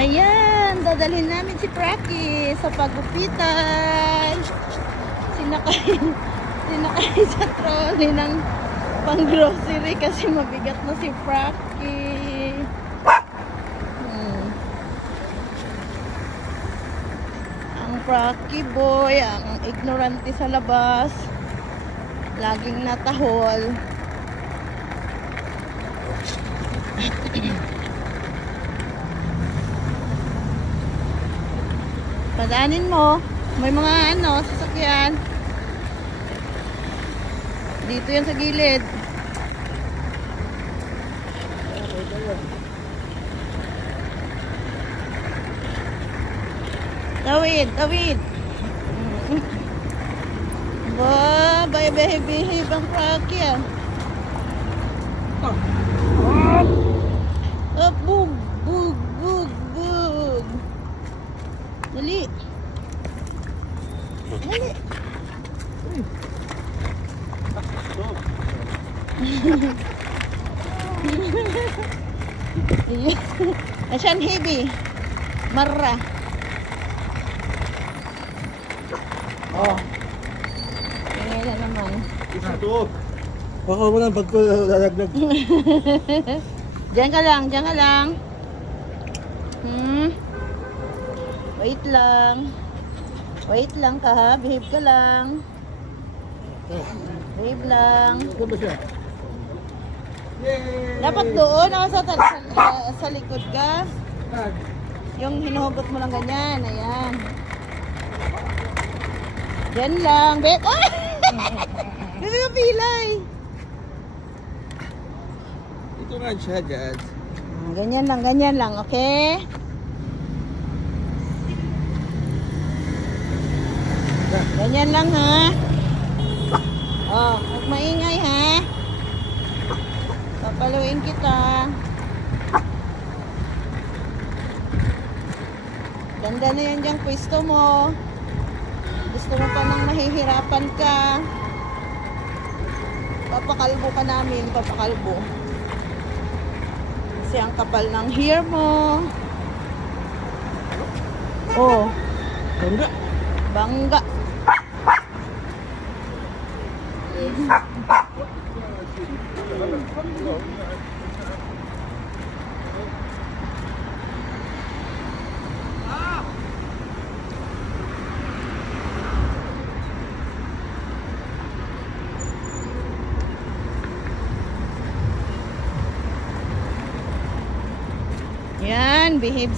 Ayan, dadalhin namin si Praki sa pagupitan. Sinakay sa trolley ng pang-grocery kasi mabigat na si Praki. Ang Praki boy, ang ignorante sa labas. Laging natahol. Padaanin mo. May mga sasakyan. Dito yan sa gilid. Tawid, tawid. Ba, behave ang Praki ah. Oh, bug, bug, bug, bug. Dali. Dali. Asan heavy? Marra. Oh. Tingnan na naman. Ito. Baka mo lang pag ko lalaglag. Diyan ka lang, diyan ka lang. Wait lang. Wait lang ka ha, behave ka lang. Behave lang. Ito ba siya? Dapat doon, sa likod ka. Yung hinuhugot mo lang ganyan, ayan. Diyan lang, bet. Oh! Hindi ka pilay. Ito nga siya, Jad. Ganyan lang, okay? Ganyan lang ha. Oh, huwag maingay ha. Papaluin kita. Ganda na yan diyang pwesto mo. Gusto mo pa nang mahihirapan ka. Papakalbo ka namin, papakalbo. Kasi ang kapal ng hair mo. Oh, Bangga. bangga. Yan, behave